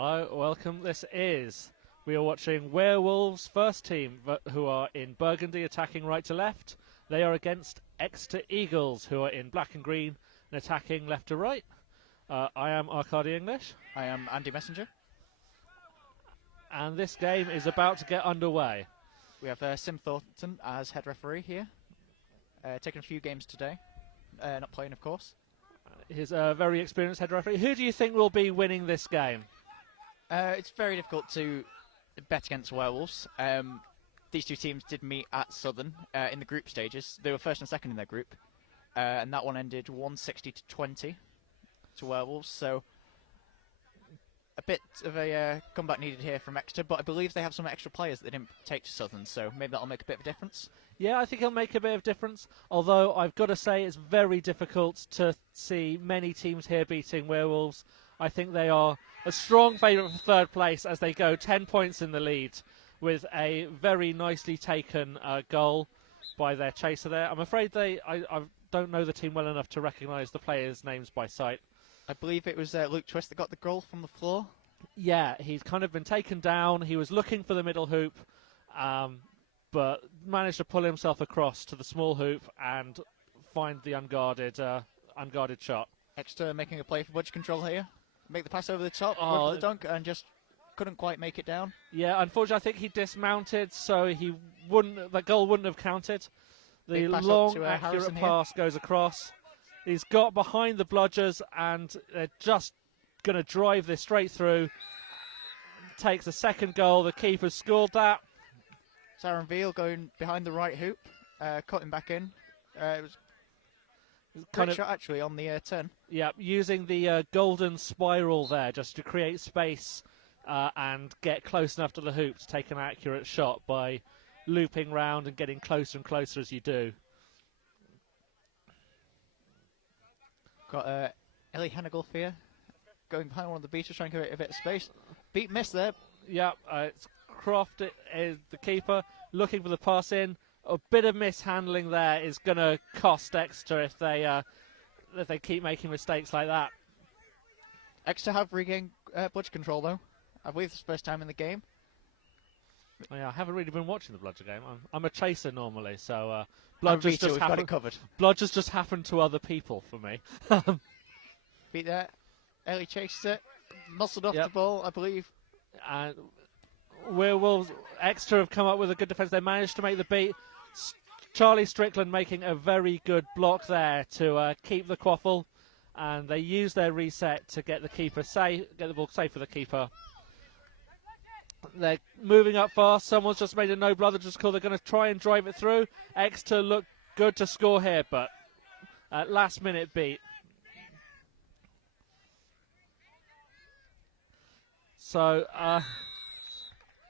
Hello, welcome. We are watching Werewolves first team who are in burgundy attacking right to left. They are against Exeter Eagles who are in black and green and attacking left to right. I am Arcady English. I am Andy Messenger. And this game is about to get underway. We have Sim Thornton as head referee here. Taking a few games today. Not playing, of course. He's a very experienced head referee. Who do you think will be winning this game? It's very difficult to bet against Werewolves. These two teams did meet at Southern in the group stages. They were first and second in their group. And that one ended 160-20 to Werewolves. So a bit of a comeback needed here from Exeter. But I believe they have some extra players that they didn't take to Southern. So maybe that'll make a bit of a difference. Yeah, I think he'll make a bit of difference. Although I've got to say it's very difficult to see many teams here beating Werewolves. I think they are a strong favourite for third place as they go 10 points in the lead with a very nicely taken goal by their chaser there. I'm afraid I don't know the team well enough to recognise the players' names by sight. I believe it was Luke Twist that got the goal from the floor. Yeah, he's kind of been taken down. He was looking for the middle hoop, but managed to pull himself across to the small hoop and find the unguarded shot. Exeter making a play for budge control here. Make the pass over the top, went for the dunk, and just couldn't quite make it down. Yeah, unfortunately, I think he dismounted, so the goal wouldn't have counted. The long, accurate pass goes across. He's got behind the bludgers, and they're just going to drive this straight through. Takes a second goal. The keeper scored that. Saren Veal going behind the right hoop, cutting back in. It was great shot actually on the turn. Yeah, using the golden spiral there just to create space and get close enough to the hoop to take an accurate shot by looping round and getting closer and closer as you do. Got Ellie Hennegolf here, going behind one of the beaters, trying to create a bit of space. Beat missed there. Yeah, it's Croft is the keeper, looking for the pass in. A bit of mishandling there is going to cost Exeter if they keep making mistakes like that. Exeter have regained bludge control though. I believe it's the first time in the game. Yeah, I haven't really been watching the bludger game. I'm a chaser normally, so bludgers just happen to other people for me. Beat that. Ellie chased it, muscled off the ball, I believe. And Werewolves, Exeter have come up with a good defence. They managed to make the beat. Charlie Strickland making a very good block there to keep the quaffle, and they use their reset to get the keeper safe, get the ball safe for the keeper. They're moving up fast. Someone's just made a no bludgers call. They're going to try and drive it through. Exeter look good to score here, but last minute beat. So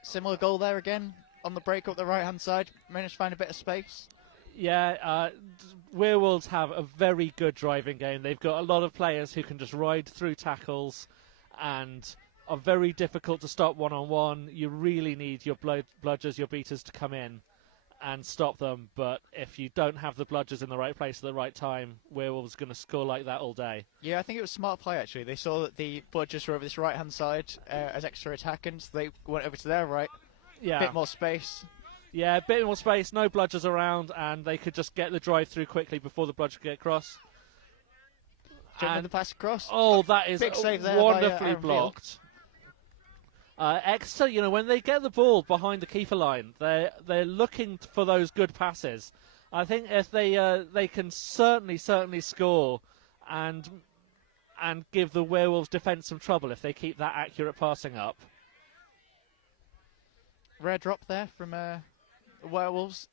similar goal there again on the break up the right hand side. Managed to find a bit of space. Yeah, Werewolves have a very good driving game. They've got a lot of players who can just ride through tackles and are very difficult to stop one-on-one. You really need your bludgers, your beaters to come in and stop them. But if you don't have the bludgers in the right place at the right time, Werewolves are going to score like that all day. Yeah, I think it was smart play actually. They saw that the bludgers were over this right-hand side as Exeter attacking, so they went over to their right. Yeah. A bit more space. Yeah, a bit more space, no bludgers around, and they could just get the drive through quickly before the bludger get across. And the pass across. Oh, that is big save there wonderfully by, blocked. Exeter, when they get the ball behind the keeper line, they're looking for those good passes. I think if they can certainly score and give the Werewolves defence some trouble if they keep that accurate passing up. Rare drop there from Werewolves.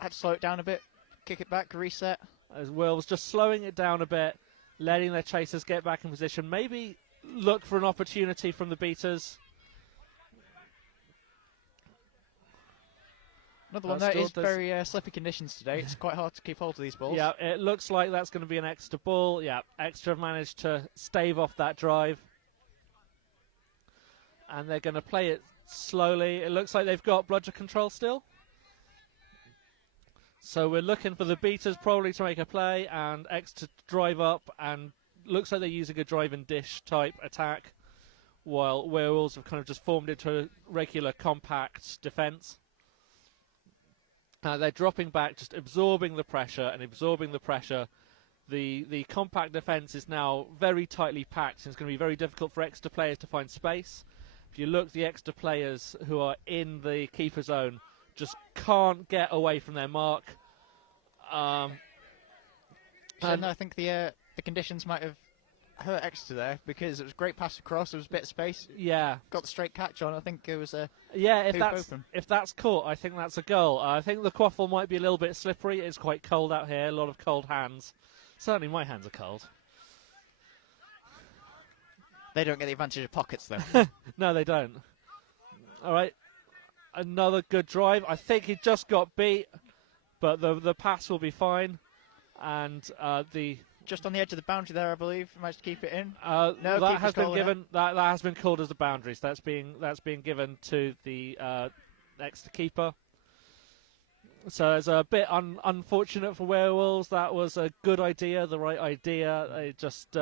Had to slow it down a bit, kick it back, reset. As Werewolves just slowing it down a bit, letting their chasers get back in position. Maybe look for an opportunity from the beaters. Another one there is very slippy conditions today. It's quite hard to keep hold of these balls. Yeah, it looks like that's going to be an Exeter ball. Yeah, Exeter have managed to stave off that drive. And they're going to play it slowly. It looks like they've got bludger control still. So we're looking for the beaters probably to make a play and Exeter to drive up, and looks like they're using a drive and dish type attack. while Werewolves have kind of just formed into a regular compact defence. They're dropping back, just absorbing the pressure and absorbing the pressure. The compact defence is now very tightly packed, and it's going to be very difficult for Exeter players to find space. If you look, the Exeter players who are in the keeper zone just can't get away from their mark. I think the conditions might have hurt Exeter there, because it was a great pass across. There was a bit of space. Yeah, got the straight catch on. I think it was a if that's caught, I think that's a goal. I think the quaffle might be a little bit slippery. It's quite cold out here. A lot of cold hands. Certainly, my hands are cold. They don't get the advantage of pockets, though. No, they don't. All right, another good drive. I think he just got beat, but the pass will be fine. And just on the edge of the boundary there, I believe. Managed to keep it in. No, that has been given. That has been called as the boundaries. That's being given to the Exeter keeper. So it's a bit unfortunate for Werewolves. That was a good idea, the right idea. It just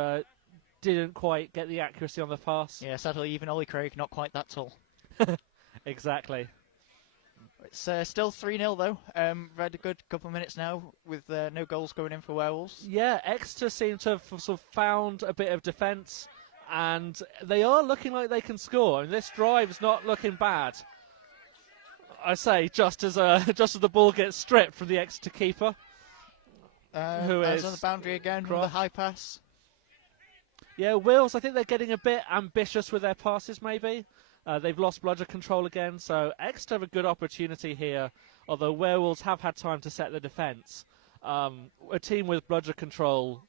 didn't quite get the accuracy on the pass. Yeah, sadly, even Ollie Craig not quite that tall. Exactly. It's still 3-0 though. We've had a good couple of minutes now with no goals going in for Werewolves. Yeah, Exeter seem to have sort of found a bit of defence, and they are looking like they can score. And this drive's not looking bad. I say just as the ball gets stripped from the Exeter keeper, who is on the boundary again from the high pass. Yeah, Wills, I think they're getting a bit ambitious with their passes, maybe. They've lost bludger control again, so Exeter have a good opportunity here, although Werewolves have had time to set the defence. A team with bludger control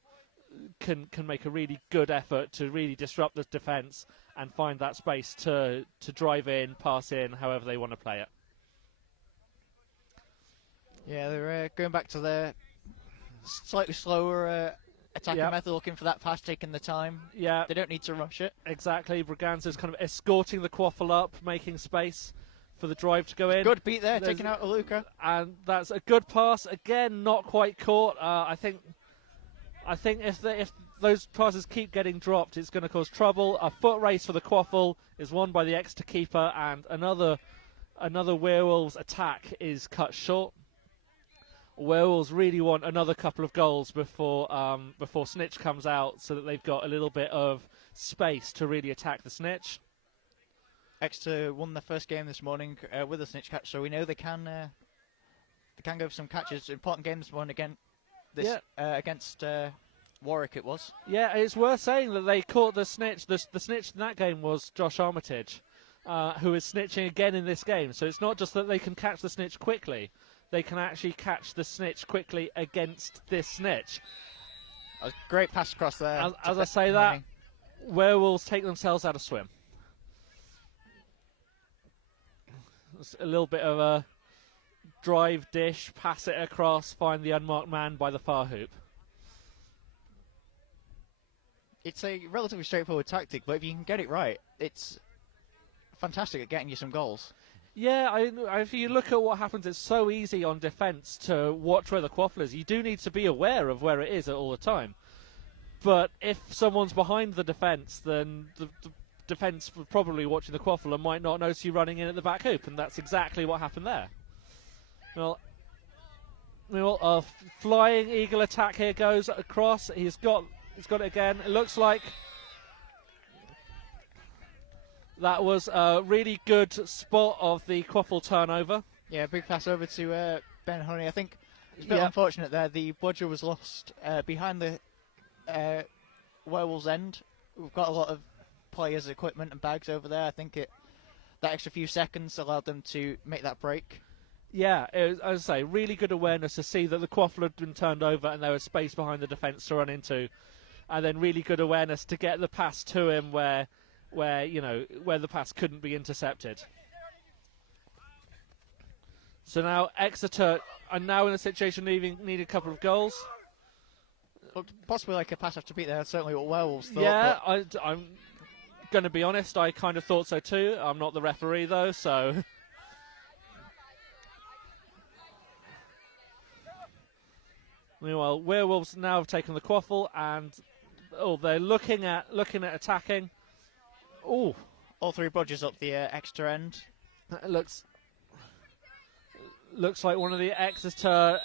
can make a really good effort to really disrupt the defence and find that space to drive in, pass in, however they want to play it. Yeah, they're going back to their slightly slower attacking method, looking for that pass, taking the time. Yeah, they don't need to rush it. Exactly. Braganza's kind of escorting the quaffle up, making space for the drive to go in. Good beat there, taking out Aluka. And that's a good pass. Again, not quite caught. I think if those passes keep getting dropped, it's going to cause trouble. A foot race for the quaffle is won by the Exeter keeper, and another Werewolves attack is cut short. Werewolves really want another couple of goals before Snitch comes out, so that they've got a little bit of space to really attack the Snitch. Exeter won their first game this morning with a Snitch catch, so we know they can go for some catches. Important game this morning against Warwick. It was. Yeah, it's worth saying that they caught the Snitch. The Snitch in that game was Josh Armitage, who is snitching again in this game. So it's not just that they can catch the Snitch quickly. They can actually catch the Snitch quickly against this Snitch. A great pass across there. As I say that, Werewolves take themselves out of swim. It's a little bit of a drive dish, pass it across, find the unmarked man by the far hoop. It's a relatively straightforward tactic, but if you can get it right, it's fantastic at getting you some goals. Yeah, if you look at what happens, it's so easy on defence to watch where the quaffle is. You do need to be aware of where it is at all the time. But if someone's behind the defence, then the defence were probably watching the quaffle and might not notice you running in at the back hoop, and that's exactly what happened there. Well, a flying eagle attack here goes across. He's got it again. It looks like that was a really good spot of the quaffle turnover. Yeah, big pass over to Ben Honey. I think it's a bit unfortunate there. The bludger was lost behind the Werewolves end. We've got a lot of players' equipment and bags over there. I think that extra few seconds allowed them to make that break. Yeah, it was, as I say, really good awareness to see that the quaffle had been turned over and there was space behind the defence to run into, and then really good awareness to get the pass to him where the pass couldn't be intercepted. So now Exeter are now in a situation need a couple of goals. Looked possibly like a pass after beat there. That's certainly what Werewolves thought. Yeah, I'm going to be honest. I kind of thought so too. I'm not the referee though, so. Meanwhile, Werewolves now have taken the quaffle and they're looking at attacking. Oh, All three bludgers up the Exeter end. that looks like one of the Exeter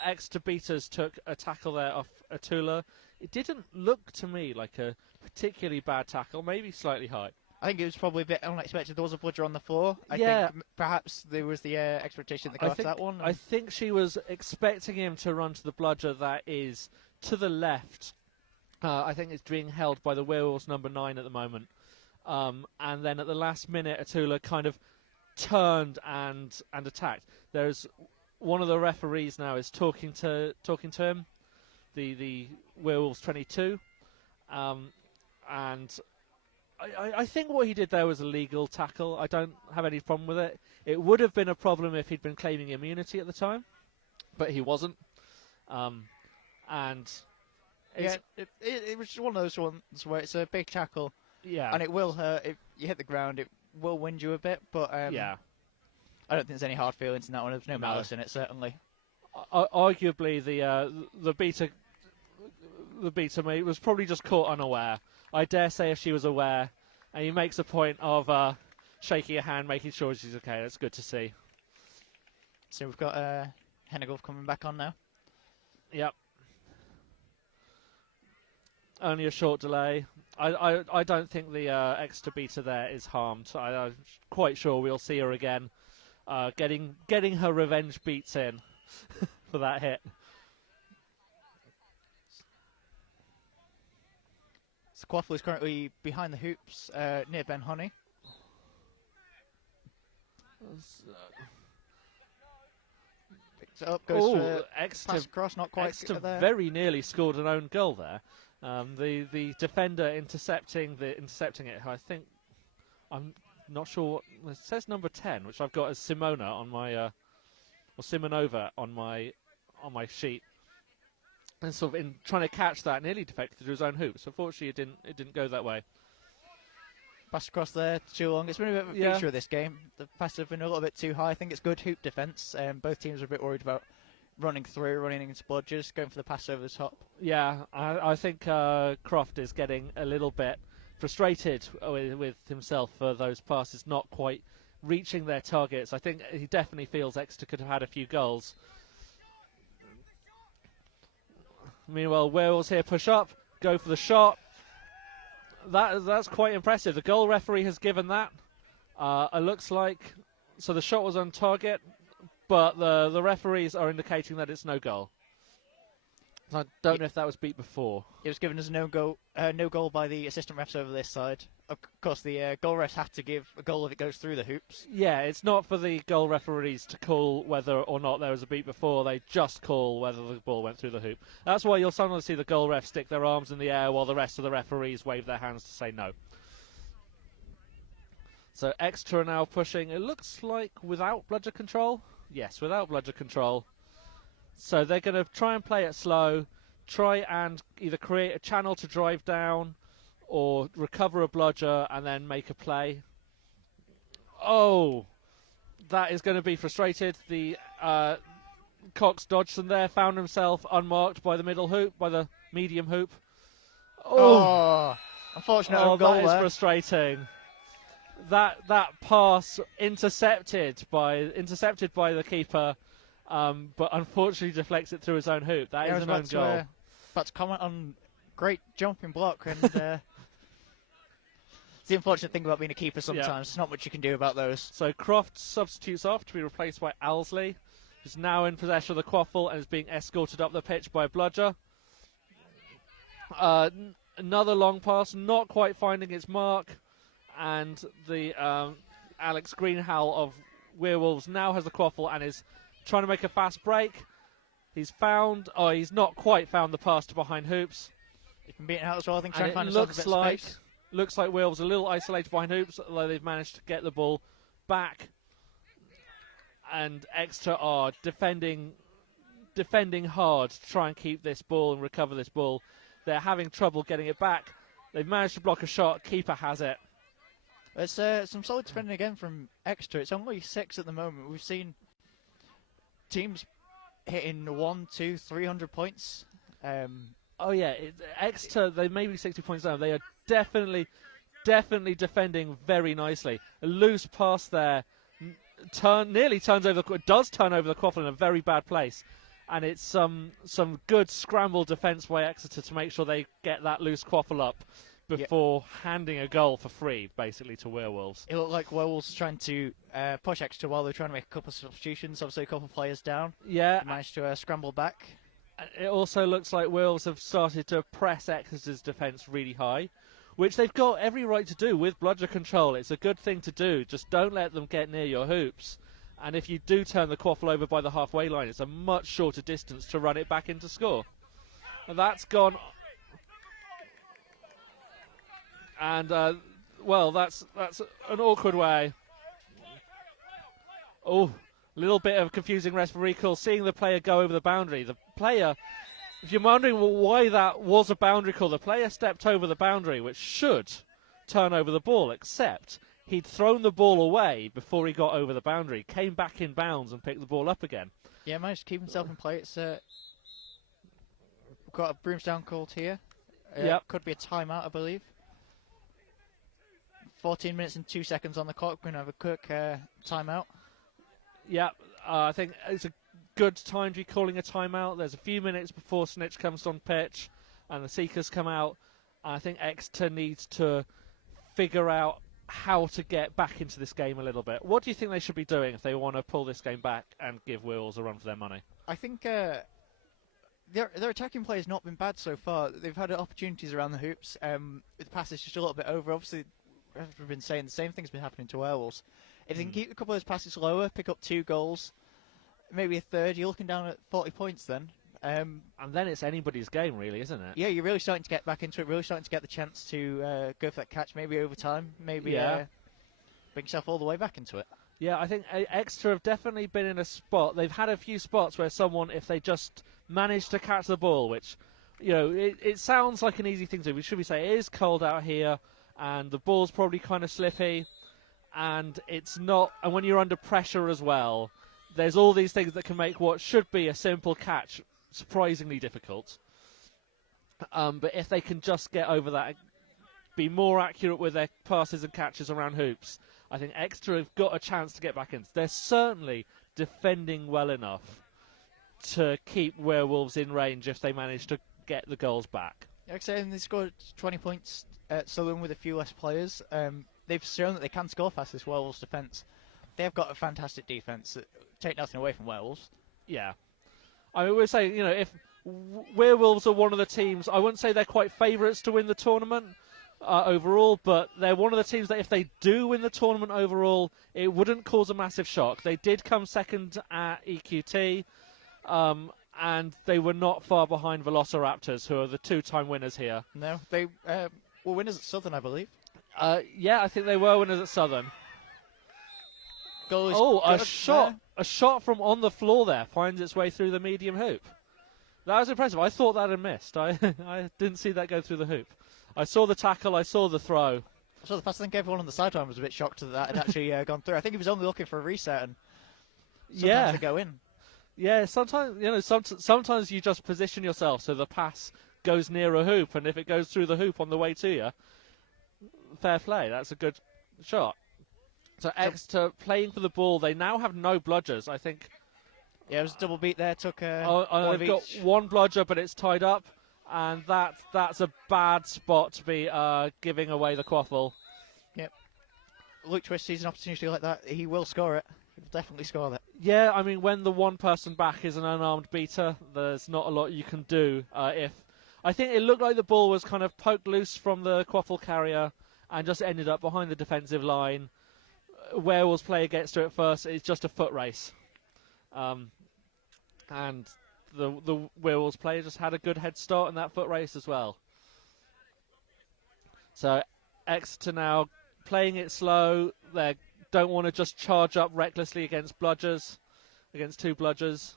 beaters took a tackle there off Atula. It didn't look to me like a particularly bad tackle, maybe slightly high. I think it was probably a bit unexpected. There was a bludger on the floor. I Yeah. think perhaps there was the expectation that got after that one. I think she was expecting him to run to the bludger that is to the left. I think it's being held by the Werewolves number 9 at the moment. And then at the last minute, Atula kind of turned and attacked. There's one of the referees now is talking to him, the Werewolves 22, and I think what he did there was a legal tackle. I don't have any problem with it. It would have been a problem if he'd been claiming immunity at the time, but he wasn't. And yeah, it was just one of those ones where it's a big tackle, yeah, and it will hurt if you hit the ground. It will wind you a bit, but yeah. I don't think there's any hard feelings in that one. There's no malice in it, certainly. Arguably, the beater mate was probably just caught unaware. I dare say if she was aware, and he makes a point of shaking her hand, making sure she's okay. That's good to see. So we've got Henegolf coming back on now. Yep. Only a short delay. I don't think the Exeter beater there is harmed. I'm quite sure we'll see her again, getting her revenge beats in for that hit. So Quaffle is currently behind the hoops near Ben Honey. Picks it up, goes Exeter, pass across, not quite Exeter there. very nearly scored an own goal there. The defender intercepting it. I think I'm not sure. It says number 10, which I've got as Simona on my or Simonova on my sheet. And sort of in trying to catch that, nearly defected to his own hoops. Unfortunately, it didn't go that way. Pass across there too long. It's been a bit of a feature of this game. The passes have been a little bit too high. I think it's good hoop defence. Both teams are a bit worried about running into bludgers, going for the pass over the top. Yeah, I think Croft is getting a little bit frustrated with himself for those passes not quite reaching their targets. I think he definitely feels Exeter could have had a few goals. Meanwhile, Werewolves here push up, go for the shot. That's quite impressive. The goal referee has given that. It looks like so the shot was on target, but the referees are indicating that it's no goal. I don't know if that was beat before. It was given as no goal by the assistant refs over this side. Of course, the goal refs have to give a goal if it goes through the hoops. Yeah, it's not for the goal referees to call whether or not there was a beat before. They just call whether the ball went through the hoop. That's why you'll sometimes see the goal refs stick their arms in the air while the rest of the referees wave their hands to say no. So Exeter are now pushing. It looks like without bludger control. Yes, without bludger control. So they're going to try and play it slow, try and either create a channel to drive down or recover a bludger and then make a play. Oh, that is going to be frustrated. The Cox dodged them there, found himself unmarked by the middle hoop, by the medium hoop. Oh, unfortunate goal that is there. frustrating. That pass intercepted by the keeper. But unfortunately deflects it through his own hoop. That is an own goal. About to comment on great jumping block, and it's the unfortunate thing about being a keeper sometimes. Yeah. There's not much you can do about those. So Croft substitutes off to be replaced by Owlsley, who's now in possession of the quaffle and is being escorted up the pitch by Bludger. Another long pass, not quite finding its mark, and the Alex Greenhowl of Werewolves now has the quaffle and is trying to make a fast break. He's not quite found the pass to behind hoops. He's been beaten out as well. I think And trying to find it himself a bit of space. looks like Werewolves a little isolated behind hoops, although they've managed to get the ball back. And Exeter are defending hard to try and keep this ball and recover this ball. They're having trouble getting it back. They've managed to block a shot. Keeper has it. It's some solid defending again from Exeter. It's only 6 at the moment. We've seen teams hitting 100, 200, 300 points. Exeter, they may be 60 points down. They are definitely definitely defending very nicely. A loose pass there, nearly turns over. Does turn over the quaffle in a very bad place, and it's some good scramble defence by Exeter to make sure they get that loose quaffle up before handing a goal for free, basically, to Werewolves. It looked like Werewolves trying to push Exeter while they're trying to make a couple of substitutions. Obviously, a couple of players down. Yeah, They managed to scramble back. it also looks like Werewolves have started to press Exeter's defence really high, which they've got every right to do with bludger control. It's a good thing to do. Just don't let them get near your hoops. And if you do turn the quaffle over by the halfway line, it's a much shorter distance to run it back into score. And that's gone. And, well, that's an awkward way. Oh, a little bit of confusing referee call, seeing the player go over the boundary. The player, if you're wondering why that was a boundary call, the player stepped over the boundary, which should turn over the ball, except he'd thrown the ball away before he got over the boundary, came back in bounds and picked the ball up again. Yeah, managed to keep himself in play. It's we've got a Broomsdown called here. Yep. Could be a timeout, I believe. 14 minutes and 2 seconds on the clock. We're going to have a quick timeout. Yeah, I think it's a good time to be calling a timeout. There's a few minutes before Snitch comes on pitch and the Seekers come out. I think Exeter needs to figure out how to get back into this game a little bit. What do you think they should be doing if they want to pull this game back and give Werewolves a run for their money? I think their attacking play has not been bad so far. They've had opportunities around the hoops. The pass is just a little bit over. Obviously, as we've been saying, the same thing's been happening to Werewolves. If they can keep a couple of those passes lower, pick up 2 goals, maybe a third, you're looking down at 40 points then. And then it's anybody's game, really, isn't it? Yeah, you're really starting to get back into it, really starting to get the chance to go for that catch, maybe over time, maybe bring yourself all the way back into it. Yeah, I think Exeter have definitely been in a spot. They've had a few spots where someone, if they just manage to catch the ball, which, you know, it sounds like an easy thing to do. Should we say it is cold out here, and the ball's probably kind of slippy, and it's not. And when you're under pressure as well, there's all these things that can make what should be a simple catch surprisingly difficult. But if they can just get over that, be more accurate with their passes and catches around hoops, I think Exeter have got a chance to get back in. They're certainly defending well enough to keep Werewolves in range if they manage to get the goals back. Like I said, they scored 20 points at Southern with a few less players. They've shown that they can score past this Werewolves defence. They have got a fantastic defence. Take nothing away from Werewolves. Yeah. I mean, we're saying, you know, if Werewolves are one of the teams, I wouldn't say they're quite favourites to win the tournament overall, but they're one of the teams that if they do win the tournament overall, it wouldn't cause a massive shock. They did come second at EQT, and they were not far behind Velociraptors, who are the 2-time winners here. No, they were winners at Southern, I believe. Yeah, I think they were winners at Southern. A shot from on the floor there finds its way through the medium hoop. That was impressive. I thought that had missed. I didn't see that go through the hoop. I saw the tackle, I saw the throw. I saw the pass. I think everyone on the sideline was a bit shocked that had actually gone through. I think he was only looking for a reset, and sometimes they go in. Yeah, sometimes, you know, sometimes you just position yourself so the pass goes near a hoop, and if it goes through the hoop on the way to you, fair play. That's a good shot. So Exeter playing for the ball. They now have no bludgers, I think. Yeah, it was a double beat there. Took they've got one bludger, but it's tied up, and that's a bad spot to be giving away the quaffle. Yep. Luke Twist sees an opportunity like that. He will score it. He'll definitely score that. Yeah, I mean, when the one person back is an unarmed beater, there's not a lot you can do. I think it looked like the ball was kind of poked loose from the quaffle carrier and just ended up behind the defensive line. Werewolves player gets to it first. It's just a foot race. And the Werewolves player just had a good head start in that foot race as well. So Exeter now playing it slow. They don't want to just charge up recklessly against bludgers, against 2 bludgers.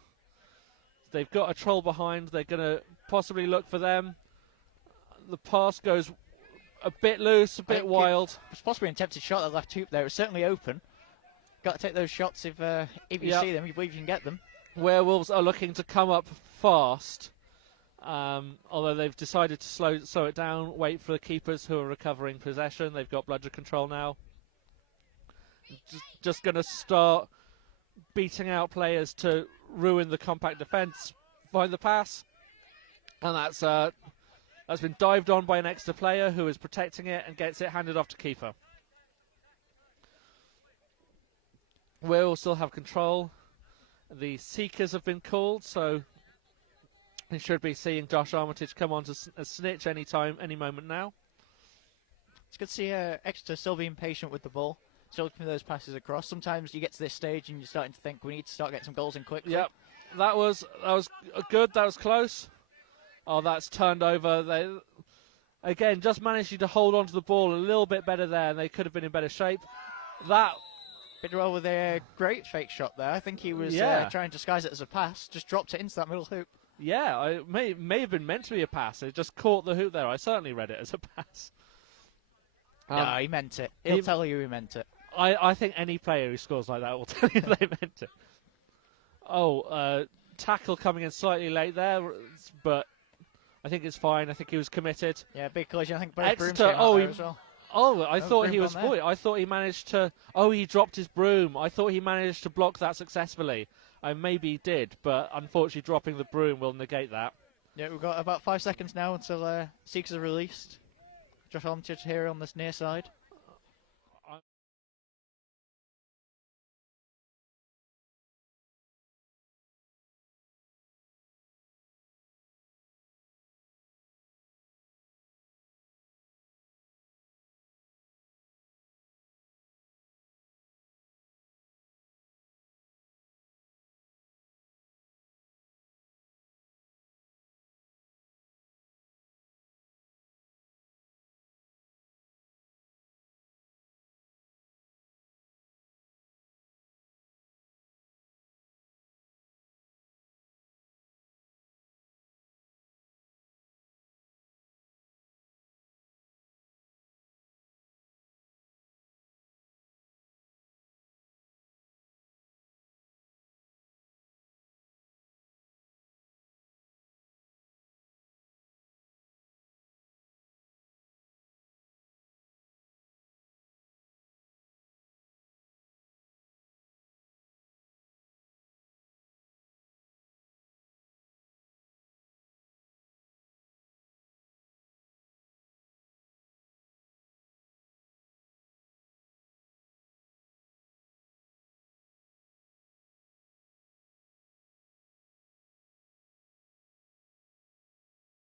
They've got a troll behind. They're going to possibly look for them. The pass goes a bit loose, a bit wild. It was possibly an attempted shot at the left hoop there. It was certainly open. Got to take those shots if you see them, you believe you can get them. Werewolves are looking to come up fast. Although they've decided to slow it down, wait for the keepers who are recovering possession. They've got bludger control now. Just going to start beating out players to ruin the compact defence. Find the pass, and that's been dived on by an Exeter player who is protecting it and gets it handed off to keeper. We'll still have control. The Seekers have been called, so we should be seeing Josh Armitage come on to a snitch any moment now. It's good to see Exeter still being patient with the ball, still looking for those passes across. Sometimes you get to this stage and you're starting to think we need to start getting some goals in quickly. Yep, that was good. That was close. Oh, that's turned over. They again just managed to hold on to the ball a little bit better there, and they could have been in better shape. That. Bidwell with a great fake shot there. I think he was trying to disguise it as a pass. Just dropped it into that middle hoop. Yeah, it may have been meant to be a pass. It just caught the hoop there. I certainly read it as a pass. No, he meant it. He'll tell you he meant it. I think any player who scores like that will tell you they meant it. Oh, tackle coming in slightly late there, but I think it's fine. I think he was committed. Yeah, big collision. I think both brooms Exeter, came out there as well. Oh, I thought he was. Broom I thought he managed to. Oh, he dropped his broom. I thought he managed to block that successfully. Maybe he did, but unfortunately, dropping the broom will negate that. Yeah, we've got about 5 seconds now until Seekers are released. Josh Armitage here on this near side.